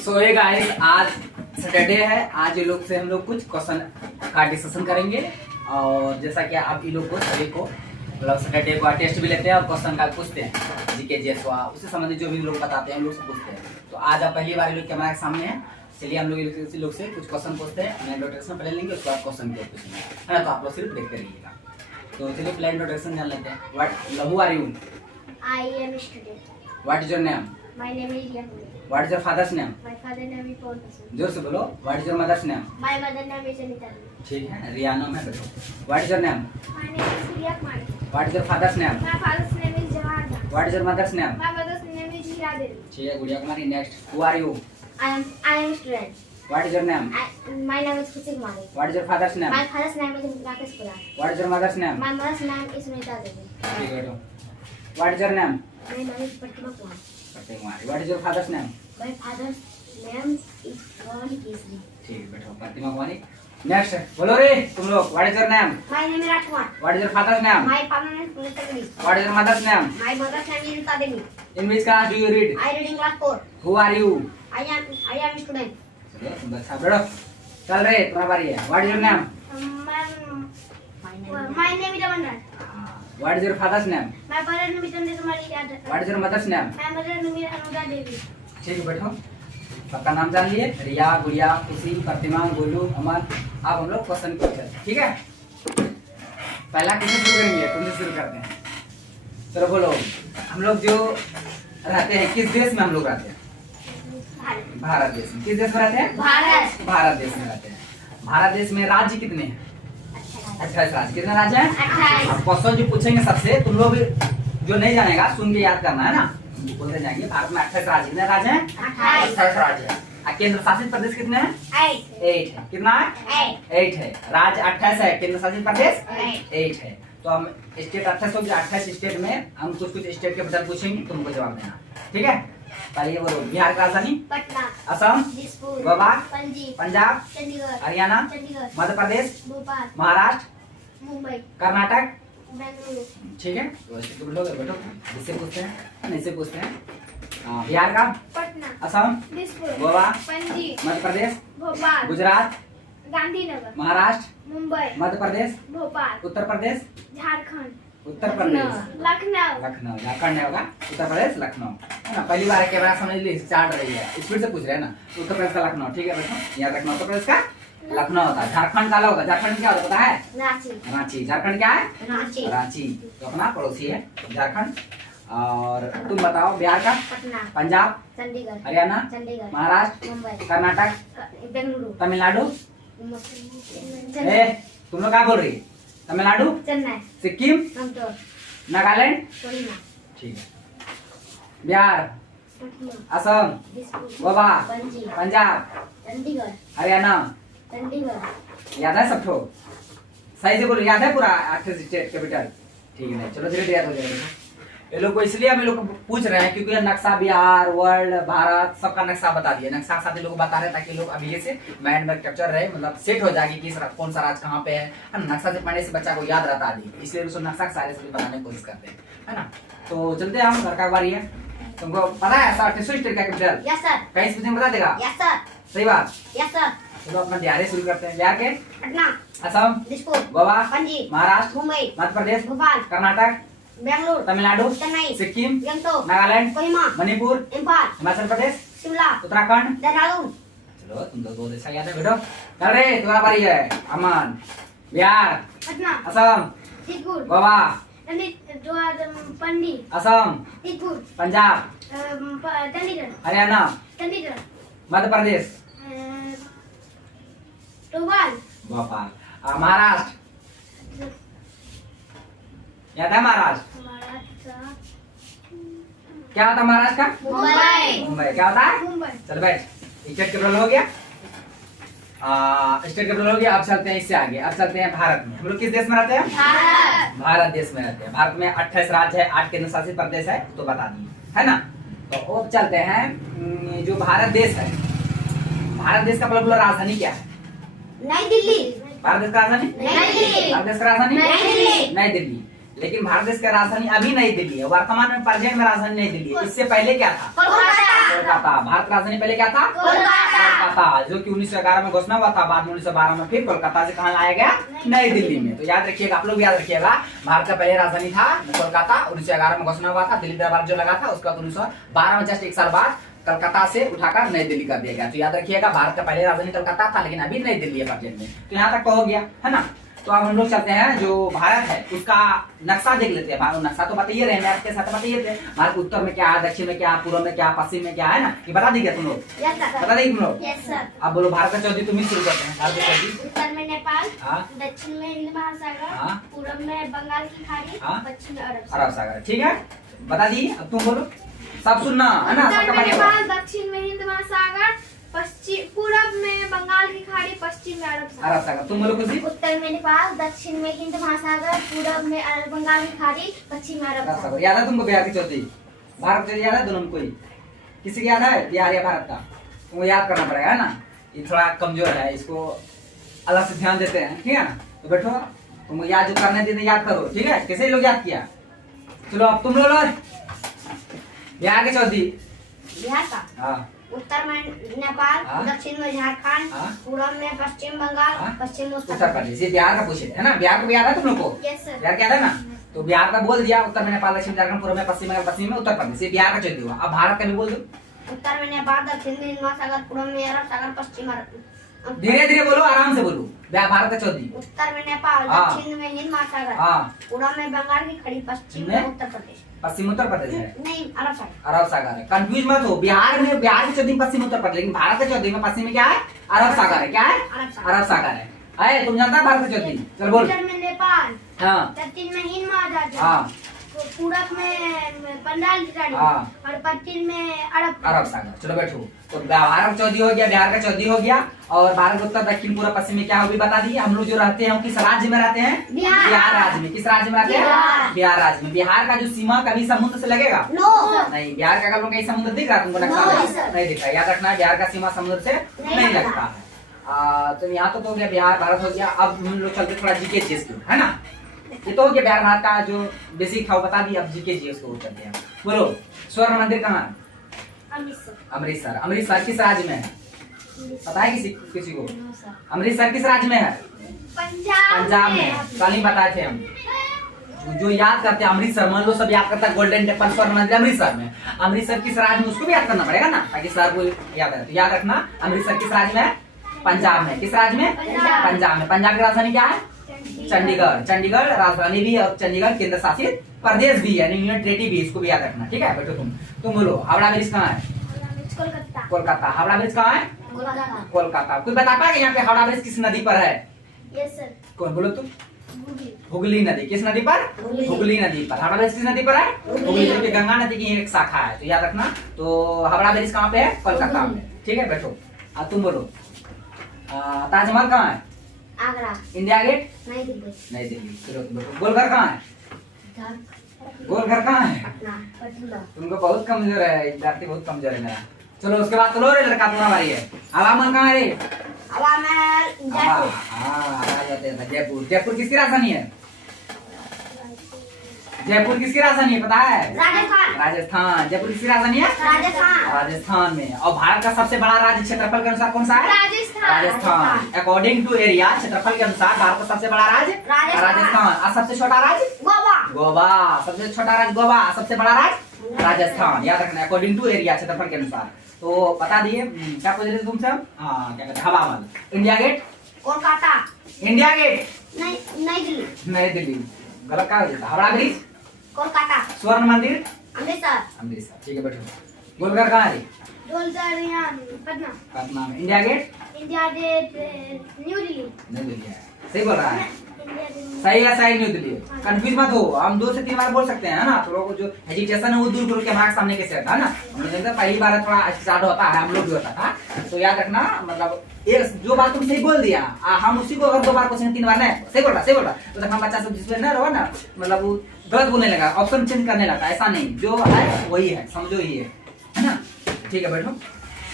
सो ये गाइस आज सैटरडे है। आज ये लोग से हम लोग कुछ क्वेश्चन का डिस्कशन करेंगे और जैसा कि आप ये लोग को सभी को मतलब सैटरडे को टेस्ट भी लेते हैं और क्वेश्चन का पूछते हैं जीके जीएस उससे संबंधित जो भी लोग बताते हैं हम लोग से पूछते हैं। तो आज आप पहली बार लोग कैमरा के सामने हैं, चलिए हम लोग से कुछ क्वेश्चन पूछते हैं। मैं इंट्रोडक्शन पहले लेंगे, उसके बाद क्वेश्चन के पूछेंगे, है ना। तो आप लोग सिर्फ देखते रहिएगा। तो चलिए पहले इंट्रोडक्शन जान लेते हैं। What who are you? I am a student. What is your name? My name is Yahoo. What is your father's name? My father name is Paul Hasan. जोर से बोलो। What is your mother's name? My mother name is Anita. ठीक है, रियानो में बैठो। What is your name? My name is Priya Kumari. What is your father's name? My father's name is Jawahar Das. What is your mother's name? My mother's name is Hira Devi. ठीक है, Gudiya Kumari. Next, who are you? I am a student. What is your name? My name is Khushi Kumari. What is your father's name? My father's name is Rakesh Pura. What is your mother's name? My mother's name is Sunita Devi. ठीक है, बैठो। What is your name? My name is Pratima Kumar. पट्टे Kumari. What is your father's name? My father's name is Ron Kesri. ठीक है, बैठो। प्रतिमा कुमारी। Next, बोलो रे तुम लोग। What is your name? My name is Rajkumar. What is your father's name? My father's name is Punita Devi. What is your mother's name? My mother's name is Rita Devi. इन विच क्लास डू यू रीड? I read in class 4. Who are you? I am a student. चलो तुम अच्छा बैठो। चल रे, तुम्हारा बारी है। What is your name? My name is Amanrat. What is your father's name? My father's name is Chandra Kumari Yadav. What is your mother's name? My mother's name is Anuja Devi. ठीक है, बैठो। सबका नाम जान लिए। रिया, गुड़िया, खुशी, प्रतिमा, गोलू, अमन। अब हम लोग क्वेश्चन करते हैं, ठीक है। पहला किससे शुरू करेंगे? तुमसे शुरू करते हैं। चलो बोलो। हम लोग जो रहते हैं किस देश में हम लोग रहते हैं? भारत देश में। किस देश में रहते हैं? भारत. भारत देश में रहते हैं। भारत देश में राज्य कितने हैं? 28 राज्य। कितने राज्य हैं? 28. अब क्वेश्चन जो पूछेंगे सबसे तुम लोग जो नहीं जानेगा सुन के याद करना है ना, बोलते जाएंगे। भारत में 28 राज्य। कितने राज्य हैं? 28 राज्य हैं। केंद्र शासित प्रदेश कितने हैं? 8. 8 है। कितना है? 8 है। राज्य 28 है, केंद्र शासित प्रदेश 8 है। तो हम स्टेट 28 हो गया। 28 स्टेट में हम कुछ स्टेट के बदल पूछेंगे, तुमको जवाब देना, ठीक है। पहले ये बोलो। बिहार की राजधानी? पटना. असम, दिसपुर. गोवा, पणजी. पंजाब, चंडीगढ़. हरियाणा, चंडीगढ़. मध्य प्रदेश, भोपाल. महाराष्ट्र, मुंबई. कर्नाटक, बेंगलुरु. ठीक है। तो ऐसे तुम लोग बैठो। इससे पूछते हैं, इससे पूछते हैं। बिहार का? पटना. असम, दिसपुर. गोवा, पणजी. मध्य प्रदेश, भोपाल. गुजरात, गांधीनगर. महाराष्ट्र, मुंबई. मध्य प्रदेश, भोपाल. उत्तर प्रदेश, झारखंड. उत्तर प्रदेश, लखनऊ. लखनऊ। झारखंड है होगा, उत्तर प्रदेश, लखनऊ, है ना। पहली बार कैमरा समझ ली, चार्ट रही है, स्पीड से पूछ रहे हैं ना। उत्तर प्रदेश का लखनऊ, ठीक है बैठो। याद रखना, उत्तर प्रदेश का लखनऊ होता है। झारखंड का अलग होता है। झारखंड क्या होता है पता है? रांची. रांची। झारखंड क्या है? रांची. रांची। तो अपना पड़ोसी है झारखंड। और तुम बताओ। बिहार का? पटना. पंजाब, चंडीगढ़. हरियाणा, चंडीगढ़. महाराष्ट्र, मुंबई. कर्नाटक, बेंगलुरु. तमिलनाडु। चेन्नई. तुम लोग क्या बोल रही? तमिलनाडु, चेन्नई. सिक्किम, रंगतौर. नागालैंड, कोहिमा. ठीक है। बिहार, पटना. असम, दिसपुर. गोवा, पणजी. पंजाब, चंडीगढ़. हरियाणा। चंडीगढ़. याद है सबको? सही से बोलो। याद है पूरा 28 स्टेट कैपिटल? ठीक है, चलो धीरे धीरे याद हो जाएगा। ये लोग को इसलिए हम लोग पूछ रहे हैं क्योंकि नक्शा बिहार, वर्ल्ड, भारत सबका नक्शा बता दिया। नक्शा के साथ लोग बता रहे हैं ताकि लोग अभी से माइंड में कैप्चर रहे, मतलब सेट हो जाएगी कि कौन सा राज्य कहाँ पे है ना। नक्शा से पढ़ने से बच्चा को याद रहता आदि, इसलिए उसको नक्शा के सारे से बताने की कोशिश करते हैं, है ना। तो चलते हैं हम। घर का बारी है। तुमको पता है 28 स्टेट का कैपिटल? Yes sir. कहीं से बता देगा? Yes sir. सही बात। Yes sir. चलो अपना बिहार से शुरू करते हैं। बिहार के? पटना. असम, दिसपुर. गोवा, पणजी. महाराष्ट्र, मुंबई. मध्य प्रदेश, भोपाल. कर्नाटक, बेंगलुरु. तमिलनाडु, चेन्नई. सिक्किम, गंगटोक. नागालैंड, कोहिमा. मणिपुर, इम्फाल. हिमाचल प्रदेश, शिमला. उत्तराखंड। देहरादून. चलो तुम तो बहुत अच्छा याद है बेटो। चल रे, तुम्हारा बारी है। अमन। बिहार, पटना. असम, दिसपुर. गोवा, पणजी. असम, दिसपुर. पंजाब, चंडीगढ़. हरियाणा, चंडीगढ़. मध्य प्रदेश, भोपाल. भोपाल, महाराष्ट्र। याद है महाराष्ट्र? क्या होता है महाराष्ट्र का? मुंबई. मुंबई। क्या होता है? मुंबई. चल बैठ। स्टेट कैपिटल हो गया। स्टेट कैपिटल हो गया। अब चलते हैं इससे आगे। अब चलते हैं भारत में। हम लोग किस देश में रहते हैं? भारत. भारत देश में रहते हैं। भारत में 28 राज्य है, 8 केंद्र शासित प्रदेश है, तो बता दिए, है ना। तो अब चलते हैं जो भारत देश है। भारत देश का मतलब राजधानी क्या है? नई दिल्ली. भारत देश का राजधानी? नई दिल्ली. भारत देश का राजधानी? नई दिल्ली. नई दिल्ली। लेकिन भारत देश का राजधानी अभी नई दिल्ली है। वर्तमान में प्रेजेंट में राजधानी नई दिल्ली है। इससे पहले क्या था? कोलकाता. कोलकाता। भारत की राजधानी पहले क्या था? कोलकाता, जो कि 1911 में घोषणा हुआ था। बाद में 1912 में फिर कोलकाता से कहाँ लाया गया? नई दिल्ली में। तो याद रखिएगा, आप लोग भी याद रखिएगा, भारत का पहले राजधानी था कोलकाता, 1911 में घोषणा हुआ था, दिल्ली दरबार जो लगा था। उसके बाद 1912 में जस्ट 1 साल बाद कलकत्ता से उठाकर नई दिल्ली कर दिया गया। तो याद रखिएगा, भारत का पहले राजधानी कलकत्ता था, लेकिन अभी नई दिल्ली है प्रेजेंट में। तो यहाँ तक तो हो गया है ना। तो अब हम लोग चलते हैं, जो भारत है उसका नक्शा देख लेते हैं। नक्शा तो बताइए रहे, मैप के साथ बताइए थे, भारत उत्तर में क्या है, दक्षिण में क्या, पूर्व में क्या, पश्चिम में क्या है ना, ये बता देंगे तुम लोग? बता देंगे तुम लोग? अब बोलो भारत का चौथी, तुम ही शुरू करते हैं। भारत का चौथी। उत्तर में नेपाल, हाँ, दक्षिण में हिंद महासागर, हाँ, पूर्व में बंगाल की खाड़ी, हाँ, पश्चिम में अरब सागर। ठीक है, बता दी। अब तुम बोलो, सब सुनना है ना, उत्तर सबका में बढ़िया। नेपाल, दक्षिण में हिंद महासागर, पश्चिम पूरब में बंगाल की खाड़ी, पश्चिम में अरब सागर। तुम बोलो खुशी। उत्तर में नेपाल, दक्षिण में हिंद महासागर, पूरब में बंगाल की खाड़ी, पश्चिम में अरब सागर। याद है तुमको बिहार की चौथी? भारत की याद है दोनों में? कोई किसी को याद है बिहार या भारत का? तुमको याद करना पड़ेगा, है ना। ये थोड़ा कमजोर है, इसको अलग से ध्यान देते हैं, ठीक है ना। तो बैठो, तुमको याद जो करने देते याद करो, ठीक है। कैसे लोग याद किया? चलो अब तुम लोग बिहार की चौथी। बिहार का हाँ, उत्तर में नेपाल, हाँ, दक्षिण में झारखंड, हाँ, पूरब में पश्चिम बंगाल, हाँ, पश्चिम में उत्तर प्रदेश। ये बिहार का पूछे है ना, बिहार को याद है तुम लोग को? Yes sir. बिहार क्या है ना, तो बिहार का बोल दिया। उत्तर में नेपाल, दक्षिण झारखंड, पूर्व में पश्चिम बंगाल, पश्चिम में उत्तर प्रदेश। ये बिहार का चौथी हुआ। अब भारत का भी बोल दो। उत्तर में नेपाल, दक्षिण में हिंद महासागर, पूर्व में अरब सागर, पश्चिम धीरे धीरे बोलो, आराम से बोलो। भारत का चौथी। उत्तर में नेपाल, हाँ, दक्षिण में हिंद महासागर, हाँ, पूर्व में बंगाल की खाड़ी, पश्चिम में उत्तर प्रदेश। पश्चिम उत्तर प्रदेश है, नहीं अरब सागर। अरब सागर है। कंफ्यूज मत हो, बिहार में बिहार की चौथी पश्चिम उत्तर प्रदेश, लेकिन भारत के चौथी में पश्चिम में क्या है? अरब सागर है। क्या है? अरब सागर है। अरे तुम जानता है भारत की चौथी? चल बोल। उत्तर में नेपाल, हाँ, दक्षिण में हिंद महासागर, हाँ, पूरब में बंगाल की खाड़ी, हाँ, और पश्चिम में अरब सागर। चलो बैठो। तो भारत चौथी हो गया, बिहार का चौथी हो गया, और भारत उत्तर दक्षिण पूर्व पश्चिम में क्या हो भी बता दी। हम लोग जो रहते हैं वो किस राज्य में रहते हैं? बिहार राज्य में। किस राज्य में रहते हैं? बिहार राज्य में। बिहार का जो सीमा कभी समुद्र से लगेगा? नहीं। बिहार का अगर कहीं समुद्र दिख रहा है तुमको? नक्शा नहीं दिख रहा। याद रखना है, बिहार का सीमा समुद्र से नहीं लगता है। तो यहाँ तो हो गया बिहार, भारत हो गया। अब हम लोग चलते थोड़ा जीके जीएस को, है ना। ये तो हो गया बिहार भारत का जो बेसिक था वो बता दी। अब जीके जीएस को चलते हैं। बोलो, स्वर्ण मंदिर कहाँ है? अमृतसर। अमृतसर किस राज्य में है? पता है किसी को? अमृतसर किस राज्य में है? पंजाब में। कल ही बताए थे हम। जो याद करते हैं अमृतसर, मान लो सब याद करता है गोल्डन टेम्पल, स्वर्ण मंदिर अमृतसर में। अमृतसर किस राज्य में, उसको भी याद करना पड़ेगा ना, ताकि सर को याद है। तो याद रखना, अमृतसर किस राज्य में है? पंजाब में। किस राज्य में? पंजाब में। पंजाब की राजधानी क्या है? चंडीगढ़। चंडीगढ़ राजधानी भी, और चंडीगढ़ केंद्र शासित प्रदेश भी है, यूनियन टेरिटरी भी। इसको भी याद रखना, ठीक है। बैठो तुम बोलो, हावड़ा ब्रिज कहाँ है? कोलकाता। हावड़ा ब्रिज कहाँ है? कोलकाता। कोई बता पाएगा यहाँ पे हावड़ा ब्रिज किस नदी पर है? Yes sir. कौन बोलो तुम? हुगली नदी। किस नदी पर? हुगली नदी पर। हावड़ा ब्रिज किस नदी पर है? हुगली नदी की, गंगा नदी की एक शाखा है, तो याद रखना। तो हावड़ा ब्रिज कहाँ पे है? कोलकाता में, ठीक है। बैठो, अब तुम बोलो, ताजमहल कहाँ है? आगरा। India gate? नई दिल्ली। नई दिल्ली। चलो तुम बैठो। गोलघर कहाँ है? गोलघर कहाँ है? पटना। तुमको बहुत कमजोर है, विद्यार्थी बहुत कमजोर है मेरा। चलो उसके बाद चलो रे लड़का, तुम्हारा बारी है। हवा महल कहाँ है रे? हवा महल जयपुर। जयपुर। जयपुर किसकी राजधानी है? जयपुर किसकी राजधानी है पता है? राजस्थान। राजस्थान। जयपुर किसकी राजधानी है? राजस्थान। राजस्थान में। और भारत का सबसे बड़ा राज्य क्षेत्रफल के अनुसार कौन सा है? राजस्थान। अकॉर्डिंग टू एरिया, क्षेत्रफल के अनुसार भारत का सबसे बड़ा राज्य राजस्थान। और सबसे छोटा राज्य? गोवा। सबसे छोटा राज्य गोवा, सबसे बड़ा राज्य राजस्थान। याद रखना, अकॉर्डिंग टू एरिया, क्षेत्रफल के अनुसार। तो बता दिए। क्या पूछ रहे थे तुमसे हम? हाँ, क्या कहते हैं? Hawa Mahal. India Gate? Kolkata. India gate? Nai Delhi. Nai Delhi. गलत क्या हो जाता? हावड़ा ब्रिज? कोलकाता। स्वर्ण मंदिर? अमृतसर। अमृतसर, ठीक है। बैठो। गोलघर कहाँ है? पटना। पटना में। India Gate? India Gate New Delhi. Nai Delhi है। सही बोल रहा है। इंडिया गेट सही है, सही न्यू दिल्ली। कंफ्यूज मत हो, हम 2 से 3 बार बोल सकते हैं, है ना। तो लोगों को जो हेजिटेशन है वो दूर करो, हमारे सामने कैसे रहता है ना। हम लोग देखते पहली बार थोड़ा स्टार्ट होता है, हम लोग भी होता था। तो याद रखना, मतलब एक जो बात तुम सही बोल दिया, हम उसी को अगर 2 बार क्वेश्चन 3 बार नहीं सही बोल रहा तो देखना बच्चा सब जिसमें ना रहो ना, मतलब वो गलत बोलने लगा, ऑप्शन चेंज करने लगा। ऐसा नहीं, जो है वही है, समझो ही है ना। ठीक है, बैठो।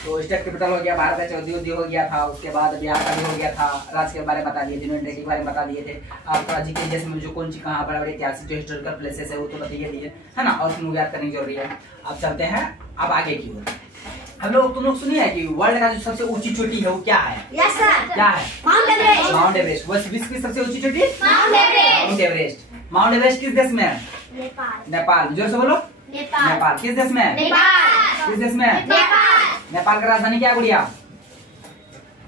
तो स्टेट कैपिटल हो गया, भारत का चौथी हो गया था। उसके बाद बिहार का भी हो गया था। राज्य के बारे में बता दिए, यूनियन टेरिटरी के बारे में बता दिए थे। आप थोड़ा जीके जैसे में जो कौन सी कहाँ बड़े बड़े ऐतिहासिक जो हिस्टोरिकल प्लेसेस है वो तो बताइए दिए, है ना। और याद करनी जरूरी है। अब चलते हैं अब आगे की ओर। हम लोग तुम लोग सुनिए कि वर्ल्ड का जो सबसे ऊंची चोटी है वो क्या है? Yes sir. क्या है? Mount Everest. Mount Everest. विश्व की सबसे ऊंची चोटी mount Everest. Mount Everest. Mount Everest किस देश में है? नेपाल। नेपाल। जोर से बोलो। नेपाल। नेपाल। किस देश में है? नेपाल। किस देश में है? नेपाल। नेपाल का राजधानी क्या है गुड़िया?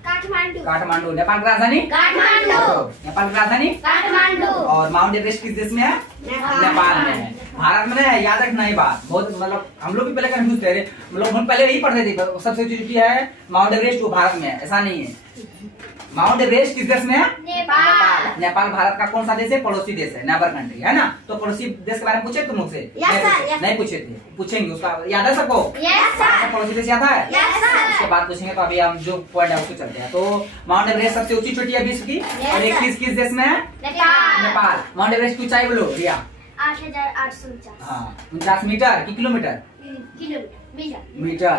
काठमांडू। काठमांडू। नेपाल की राजधानी? काठमांडू। नेपाल की राजधानी? काठमांडू। और माउंट एवरेस्ट किस देश में है? नेपाल में है। भारत में है, याद रखना ये बात। बहुत मतलब हम लोग भी पहले कंफ्यूज थे, मतलब हम पहले यही पढ़ते थे सबसे ऊंची चोटी है माउंट एवरेस्ट, वो भारत में है। ऐसा नहीं है। माउंट एवरेस्ट किस देश में है? नेपाल। नेपाल भारत का कौन सा देश है? पड़ोसी देश है, नेबर कंट्री है ना। तो पड़ोसी देश के बारे में पूछे तुम लोग से? नहीं पूछे थे, पूछेंगे। उसका याद है सबको? Yes sir. पड़ोसी देश याद है? Yes sir. उसके बाद पूछेंगे। तो अभी हम जो पॉइंट है उसको चलते हैं। तो माउंट एवरेस्ट सबसे ऊंची चोटी है विश्व की। और एक किस देश में है? नेपाल। माउंट एवरेस्ट की ऊंचाई बोलो रिया। 8,849 हाँ, 49 मीटर की किलोमीटर? किलोमीटर।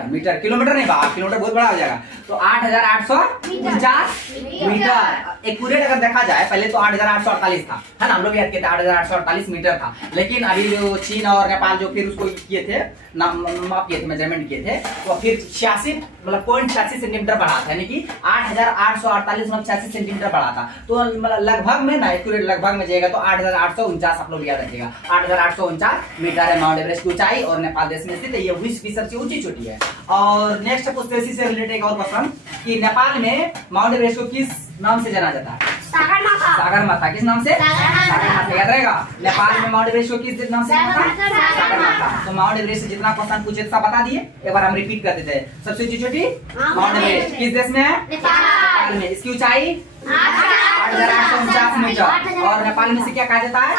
मीटर। किलोमीटर नहीं बाप, किलोमीटर बहुत बड़ा हो जाएगा। तो 8,849 मीटर। एक्यूरेट अगर देखा जाए, पहले तो 8,848 था, है ना। हम लोग याद किए थे 8,848 मीटर था। लेकिन अभी जो चीन और नेपाल जो फिर उसको किए थे, माप किए थे, मेजरमेंट किए थे, तो फिर 86 मतलब 0.86 सेंटीमीटर बढ़ा था, यानी कि 8,848 मतलब 86 सेंटीमीटर बढ़ा था। तो मतलब लगभग में ना, एक्यूरेट लगभग में जाएगा तो 8,849 आप लोग याद रखिएगा। 8,849 मीटर है माउंट एवरेस्ट की ऊंचाई, और नेपाल देश में स्थित है। ये विश्व की सबसे ऊंची चोटी है। और नेक्स्ट पूछते हैं इसी से रिलेटेड एक और क्वेश्चन कि नेपाल में माउंट एवरेस्ट को किस नाम से जाना जाता है? सागरमाथा। सागरमाथा। किस नाम से? सागरमाथा। सागरमाथा। याद रहेगा। नेपाल में माउंट एवरेस्ट को किस नाम से जाना जाता है? सागरमाथा। सागरमाथा। तो माउंट एवरेस्ट से जितना क्वेश्चन पूछे सब बता दिए। एक बार हम रिपीट कर देते हैं। सबसे ऊंची चोटी माउंट एवरेस्ट किस देश में है? नेपाल में। इसकी ऊंचाई 8,849 मीटर। और नेपाल में से क्या कहा जाता है?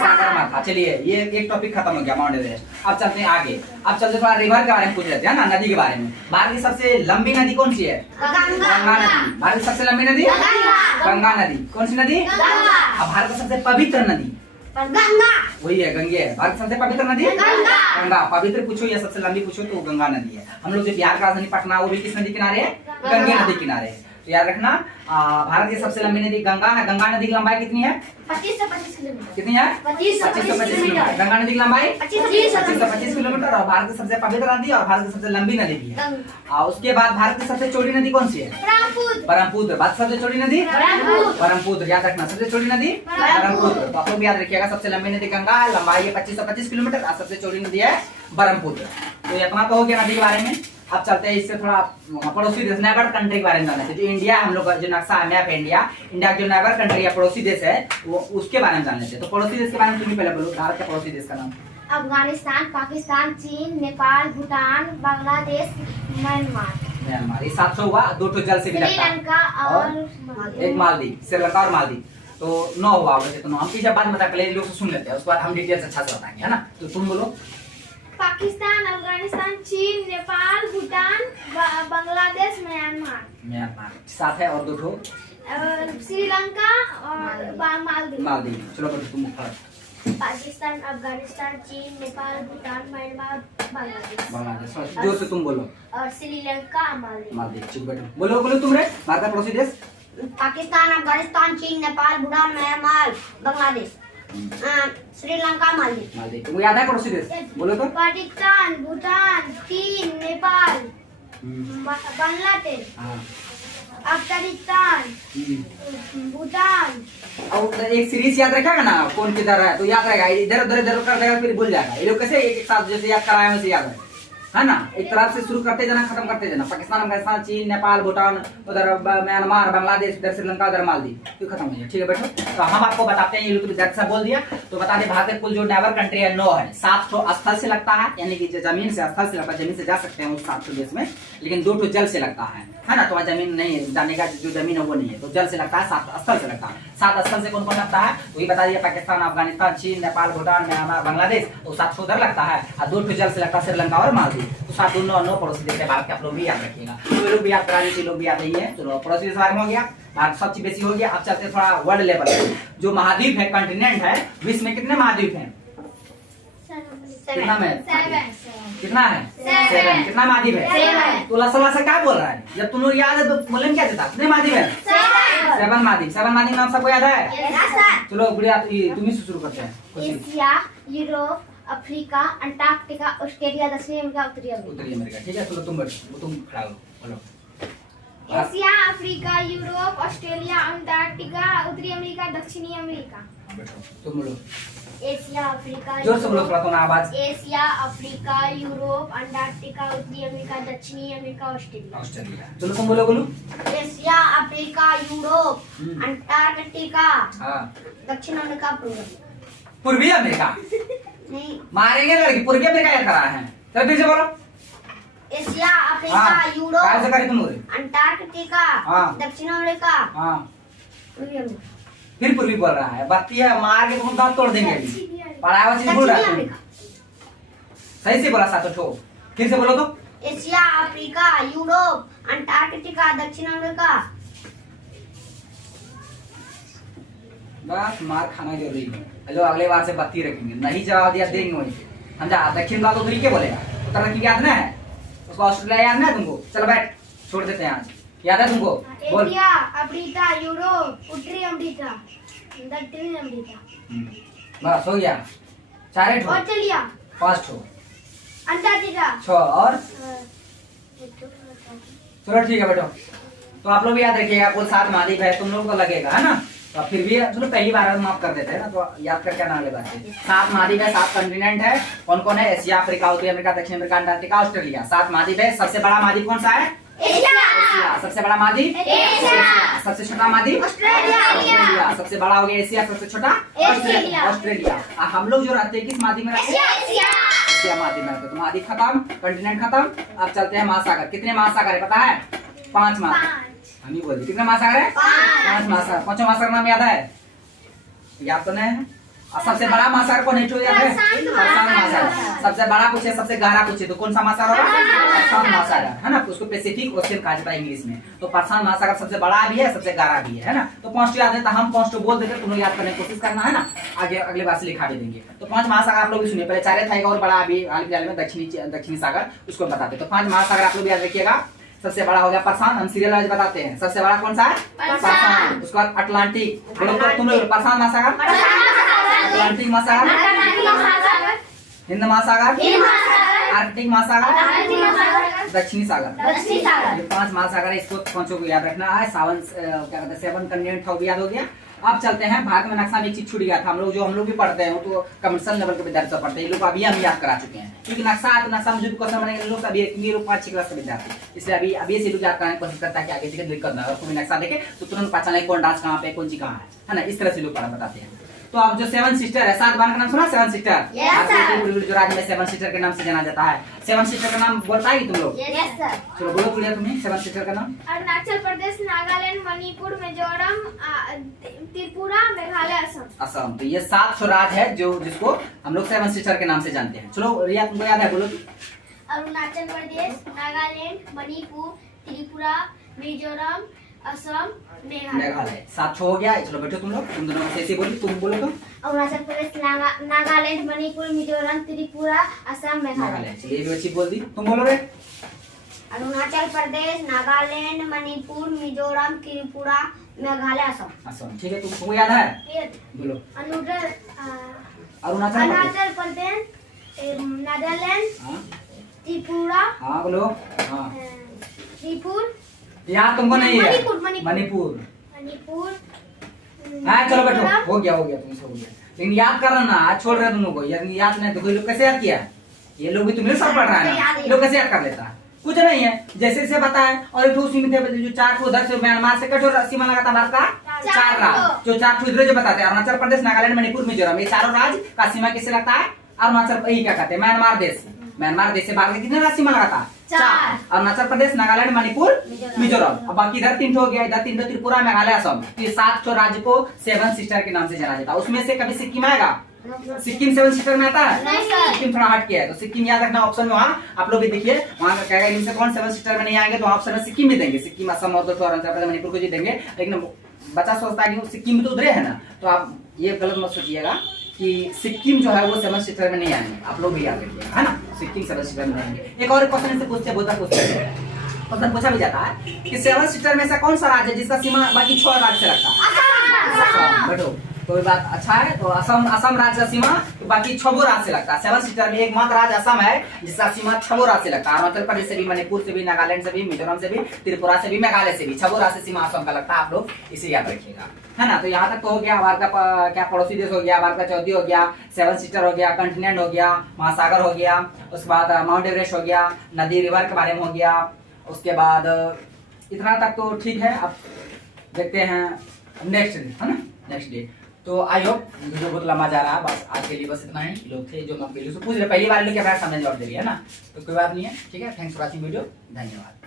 सागरमाथा। चलिए, ये एक टॉपिक खत्म हो गया माउंट एवरेस्ट। अब चलते हैं आगे। अब चलते थोड़ा रिवर के बारे में पूछ लेते हैं ना, नदी के बारे में। भारत की सबसे लंबी नदी कौन सी है? गंगा नदी। भारत की सबसे लंबी नदी गंगा नदी। कौन सी नदी? अब भारत की सबसे पवित्र नदी? गंगा। वही है, गंगे है। भारत की सबसे पवित्र नदी गंगा। पवित्र पूछो या सबसे लंबी पूछो तो गंगा नदी है। हम लोग जो बिहार का राजधानी पटना, वो भी किस नदी किनारे है? गंगे नदी किनारे है। तो याद रखना, भारत की सबसे लंबी नदी गंगा है। गंगा नदी की लंबाई कितनी है? 25 से 25 किलोमीटर। कितनी है? 25 से 25 किलोमीटर। गंगा नदी की लंबाई 25 से 25 किलोमीटर। और भारत की सबसे पवित्र नदी और भारत की सबसे लंबी नदी भी है। गंगा। उसके बाद भारत की सबसे चौड़ी नदी कौन सी है? ब्रह्मपुत्र। ब्रह्मपुत्र। भारत की सबसे चौड़ी नदी ब्रह्मपुत्र। याद रखना, सबसे चौड़ी नदी ब्रह्मपुत्र। तो आप लोग याद रखिएगा, सबसे लंबी नदी गंगा है, लंबाई है 25 किलोमीटर, और सबसे चौड़ी नदी है ब्रह्मपुत्र। तो इतना तो हो गया नदी के बारे में। अब चलते हैं इससे थोड़ा पड़ोसी देश, नेबर कंट्री के बारे में जानते हैं। जो इंडिया हम लोग का जो नक्शा है, मैप है इंडिया जो नेबर कंट्री है, पड़ोसी देश है, वो उसके बारे में जान लेते हैं। तो पड़ोसी देश के बारे में तुम ही पहले बोलो। भारत के पड़ोसी देश का नाम? अफगानिस्तान, पाकिस्तान, चीन, नेपाल, भूटान, बांग्लादेश, म्यांमार। ये 700 हुआ। 2 तो जल से भी लगता है, श्रीलंका और एक मालदीव। श्रीलंका और मालदीव। तो 9 हुआ वैसे तो 9। हम पीछे बाद बता, पहले लोग से सुन लेते हैं, उसके बाद हम डिटेल्स अच्छा से बताएंगे, है ना। तो तुम बोलो। पाकिस्तान, अफगानिस्तान, चीन, नेपाल, भूटान, बांग्लादेश, म्यांमार 7 है और 2 ठो श्रीलंका और मालदीव। चलो तुम पाकिस्तान, अफगानिस्तान, चीन, नेपाल, भूटान, म्यांमार, बांग्लादेश। जोर से तुम बोलो। और श्रीलंका, मालदीव। चुप बैठो। बोलो तुम रे। भारत का पड़ोसी देश? पाकिस्तान, अफगानिस्तान, चीन, नेपाल, भूटान, म्यांमार, बांग्लादेश, श्रीलंका, मालदीव। तुमको याद है पड़ोसी देश? बोलो तो। पाकिस्तान, भूटान, चीन, नेपाल, बांग्लादेश, अफगानिस्तान, भूटान। और एक सीरीज याद रखेगा ना, कौन किधर है तो याद रहेगा। इधर उधर इधर कर देगा फिर भूल जाएगा। ये लोग कैसे एक साथ जैसे याद कराए वैसे याद है ना। एक तरफ से शुरू करते जाना, खत्म करते जाना। पाकिस्तान, अफगानिस्तान, चीन, नेपाल, भूटान, उधर म्यांमार, बांग्लादेश, इधर श्रीलंका, उधर मालदीव। तो खत्म हो गया। ठीक है बैठो। तो हम आपको बताते हैं, ये लोग जैसा बोल दिया तो बता दें। भारत के कुल जो नेबर कंट्री है 9 है। 7 ठो स्थल से लगता है, यानी कि जमीन से, स्थल से लगता है, जमीन से जा सकते हैं उस 7 ठो देश में। लेकिन 2 ठो जल से लगता है ना। तो वहाँ जमीन नहीं है, जाने का जो जमीन है वो नहीं है, तो जल से लगता है। 7 स्थल से लगता है। 7 स्थल से कौन कौन लगता है वही बता दिया। पाकिस्तान, अफगानिस्तान, चीन, नेपाल, भूटान, म्यांमार, बांग्लादेश। तो 7 ठो उधर लगता है और 2 ठो जल से लगता है, श्रीलंका और मालदीव। तो 7 9 पड़ोसी देश है भारत के। आप लोग भी याद रखिएगा। तो ये लोग भी याद करा दीजिए, लोग भी याद नहीं है। चलो पड़ोसी देश बारे में हो गया, भारत सब चीज बेसी हो गया। अब चलते थोड़ा वर्ल्ड लेवल पे। जो महाद्वीप है, कंटिनेंट है, विश्व में कितने महाद्वीप हैं? कितना में? कितना है? 7। कितना महाद्वीप है? तो लसा से क्या बोल रहा है? जब तुम लोग याद है तो बोलेंगे क्या देता? कितने महाद्वीप है? 7 महाद्वीप। 7 महाद्वीप नाम सबको याद है? चलो गुड़िया तुम ही से शुरू करते हैं। Asia, Europe, Africa, Antarctica, Australia, दक्षिणी अमेरिका, उत्तरी अमेरिका। उत्तरी अमेरिका। ठीक है, चलो तुम बैठो, तुम खड़ा हो, बोलो। Asia, Africa, Europe, Australia, Antarctica, उत्तरी अमेरिका, दक्षिणी अमेरिका। बैठो, तुम बोलो, एशिया, अफ्रीका, जोर से बोलो, थोड़ा आवाज। एशिया, अफ्रीका, यूरोप, अंटार्कटिका, उत्तरी अमेरिका, दक्षिणी अमेरिका, ऑस्ट्रेलिया। ऑस्ट्रेलिया। चलो तुम बोलो, बोलो। एशिया, अफ्रीका, यूरोप, अंटार्कटिका, हाँ, दक्षिण अमेरिका, पूर्वी अमेरिका। नहीं, मारेंगे लड़की, पूर्वी अमेरिका याद करा है। चलो फिर से बोलो। एशिया, अफ्रीका, हाँ, काय से यूरोप, करी तुम बोले? अंटार्कटिका, हाँ। दक्षिण अमेरिका, हाँ, पूर्वी अमेरिका, फिर पूर्वी बोल रहा है, बत्ती है, मार के तुम दांत तोड़ देंगे अभी। पढ़ाया हुआ चीज बोल रहा दक्षिणी है। अमेरिका, सही से बोला सातों ठो। फिर से बोलो तो। एशिया, अफ्रीका, यूरोप, अंटार्कटिका, दक्षिण अमेरिका। बस मार खाना जरूरी है। चलो अगले बार से बत्ती रखेंगे, नहीं जवाब दिया देंगे वहीं पे। समझा? दक्षिण का तो उत्तरी के बोलेगा, उत्तर दक्षिण याद ना है उसको, ऑस्ट्रेलिया याद ना है तुमको। चलो बैठ, छोड़ देते हैं आज। याद है तुमको? बोल। एशिया, अफ्रीका, यूरोप, उत्तरी अमेरिका, दक्षिणी अमेरिका, बस हो गया। चारे ठो, ऑस्ट्रेलिया, 5 ठो, अंटार्कटिका। 6 और। चलो ठीक है बैठो। तो आप लोग भी याद रखिएगा, कुल 7 महाद्वीप है, तुम लोगों को लगेगा है ना। तो फिर भी चलो पहली बार माफ कर देते हैं ना, तो याद करके आना अगले बार से। 7 महाद्वीप है, 7 कंटिनेंट है। कौन कौन है? एशिया, अफ्रीका, उत्तरी अमेरिका, दक्षिण अमेरिका, अंटार्कटिका, ऑस्ट्रेलिया। 7 महाद्वीप है। सबसे बड़ा महाद्वीप कौन सा है? एशिया। सबसे बड़ा महाद्वीप एशिया। सबसे छोटा महाद्वीप ऑस्ट्रेलिया। सबसे बड़ा हो गया एशिया, सबसे छोटा ऑस्ट्रेलिया। ऑस्ट्रेलिया। हम लोग जो रहते हैं किस महाद्वीप में रहते हैं? एशिया महाद्वीप में रहते हैं। तो महाद्वीप खत्म, कंटिनेंट खत्म। अब चलते हैं महासागर। कितने महासागर है पता है? 5 महासागर। हम ही बोल दिए कितने महासागर है? 5 महासागर। 5 महासागर नाम याद है? याद तो नहीं है। और सबसे बड़ा महासागर कौन है? याद है? प्रशांत महासागर। सबसे बड़ा पूछे, सबसे गहरा पूछे तो कौन सा महासागर होगा? प्रशांत महासागर है ना। उसको पैसिफिक ओशियन कहा जाता है इंग्लिश में। तो प्रशांत महासागर सबसे बड़ा भी है, सबसे गहरा भी है ना। तो 5 याद है, तो हम 5 बोल देते, तुम लोग याद करने की कोशिश करना है ना। आगे अगले बार से लिखा भी देंगे। तो 5 महासागर आप लोग भी सुनिए। पहले 4 था, और बड़ा अभी हाल फिलहाल में दक्षिणी सागर, उसको बताते। तो 5 महासागर आप लोग याद रखिएगा। सबसे बड़ा हो गया प्रशांत, हम सीरियल वाइज बताते हैं। सबसे बड़ा कौन सा है? प्रशांत। उसके बाद अटलांटिक। बोलो तो तुम लोग। प्रशांत महासागर, अटलांटिक महासागर, हिंद महासागर, आर्कटिक महासागर, दक्षिणी सागर। ये 5 महासागर है, इसको 5 को याद रखना है। क्या कहते हैं 7 कंटिनेंट था, वो भी याद हो गया। अब चलते हैं भारत में नक्शा में एक चीज छूट गया था। हम लोग भी पढ़ते हैं, वो तो कमर्शियल लेवल के विद्यार्थी पढ़ते हैं। ये लोग अभी हम याद करा चुके हैं, क्योंकि नक्शा तो नक्शा में जो क्वेश्चन बनेंगे लोग अभी ये लोग 5-6 क्लास के विद्यार्थी, इसलिए अभी से लोग याद कराने की कोशिश करता है कि आगे से दिक्कत ना हो। कोई नक्शा देखे तो तुरंत पहचाने कौन डांस कहाँ पे, कौन सी कहाँ है ना। इस तरह से लोग पढ़ा बताते हैं। तो अब जो 7 सिस्टर है, 7 बहन का नाम सुना? 7 सिस्टर। जो राज्य में 7 सिस्टर के नाम से जाना जाता है। 7 सिस्टर का नाम बोलता है तुम लोग? चलो बोलो प्रिया तुम्हें 7 सिस्टर का नाम। अरुणाचल प्रदेश, नागालैंड, मणिपुर, मिजोरम, त्रिपुरा, मेघालय, असम। असम। तो ये 7 राज्य है जो जिसको हम लोग 7 सिस्टर के नाम से जानते हैं। चलो रिया तुमको याद है? बोलो। अरुणाचल प्रदेश, नागालैंड, मणिपुर, त्रिपुरा, मिजोरम, असम, मेघालय। 7 हो गया। चलो बैठो तुम लोग, तुम दोनों से बोली, तुम बोलो तो। अरुणाचल प्रदेश, नागालैंड, मणिपुर, मिजोरम, त्रिपुरा, असम, मेघालय। चलिए ये भी अच्छी बोल दी। तुम बोलो रे। अरुणाचल प्रदेश, नागालैंड, मणिपुर, मिजोरम, त्रिपुरा, मेघालय, असम। असम। ठीक है, तुमको याद है? बोलो। अरुणाचल अरुणाचल प्रदेश, नागालैंड, हाँ त्रिपुरा, हाँ बोलो। हाँ त्रिपुर, याद तुमको नहीं है? मणिपुर। मणिपुर। हाँ चलो बैठो, हो गया तुमसे हो गया। लेकिन याद करना ना, आज छोड़ रहे तुम लोग को। याद नहीं तो कोई लोग कैसे याद किया? ये लोग भी तुम्हें सब पढ़ रहा है ना, लोग कैसे याद कर लेता है? कुछ नहीं है, जैसे जैसे बताए। और एक उसी में जो 4 को उधर से म्यांमार से कठोर सीमा लगाता भारत का 4 राज्य, जो 4 इधर जो बताते हैं अरुणाचल प्रदेश, नागालैंड, मणिपुर, मिजोरम, ये 4 राज्य का सीमा किससे लगता है? अरुणाचल, यही क्या कहते हैं म्यांमार देश से। म्यांमार देश से भारत के कितने राज्य सीमा लगाता है? 4। अरुणाचल प्रदेश, नागालैंड, मणिपुर, मिजोरम। अब बाकी इधर 3 हो गया, इधर 3 त्रिपुरा, मेघालय, असम। तो ये 7 राज्य को 7 सिस्टर के नाम से जाना जाता है। उसमें से कभी सिक्किम आएगा? सिक्किम 7 सिस्टर में आता है? नहीं सर। सिक्किम थोड़ा हट के है, तो सिक्किम याद रखना ऑप्शन में। वहाँ आप लोग भी देखिए, वहाँ का कहेगा इनसे कौन 7 सिस्टर में नहीं आएंगे, तो ऑप्शन में सिक्किम भी देंगे। सिक्किम, असम और तो अरुणाचल प्रदेश, मणिपुर को जी देंगे। लेकिन बच्चा सोचता है कि सिक्किम भी तो उधरे है ना, तो आप ये गलत मत सोचिएगा कि सिक्किम जो है वो 7 सिस्टर में नहीं आएंगे। आप लोग भी याद रखिएगा है ना, सिक्किम 7 सिस्टर में आएंगे। एक और क्वेश्चन से पूछते क्वेश्चन पूछा भी जाता है कि 7 सिस्टर में ऐसा कौन सा राज्य है जिसका सीमा बाकी 6 राज्य से लगता है? बैठो। कोई बात अच्छा है। तो असम राज्य का सीमा बाकी 6 राज्य से लगता है। 7 सिस्टर में एकमात्र राज्य असम है जिसका सीमा 6 राज्य से लगता है। अरुणाचल प्रदेश से भी, मणिपुर से भी, नागालैंड से भी, मिजोरम से भी, त्रिपुरा से भी, मेघालय से भी 6 राज्य से सीमा असम का लगता है। आप लोग इसे याद रखिएगा, है ना। तो यहाँ तक तो हो गया भारत का क्या पड़ोसी देश हो गया, भारत का चौथी हो गया, 7 सिस्टर हो गया, कंटिनेंट हो गया, महासागर हो गया, उसके बाद माउंट एवरेस्ट हो गया, नदी रिवर के बारे में हो गया। उसके बाद इतना तक तो ठीक है। अब देखते हैं नेक्स्ट डे, है ना, नेक्स्ट डे। तो आई होप वीडियो बहुत लंबा जा रहा है। बस आज के लिए बस इतना ही लोग थे जो मैं पहले से पूछ रहे, पहली बार लोग क्या समझ जवाब दे रही है ना, तो कोई बात नहीं है, ठीक है। थैंक्स फॉर वॉचिंग वीडियो, धन्यवाद।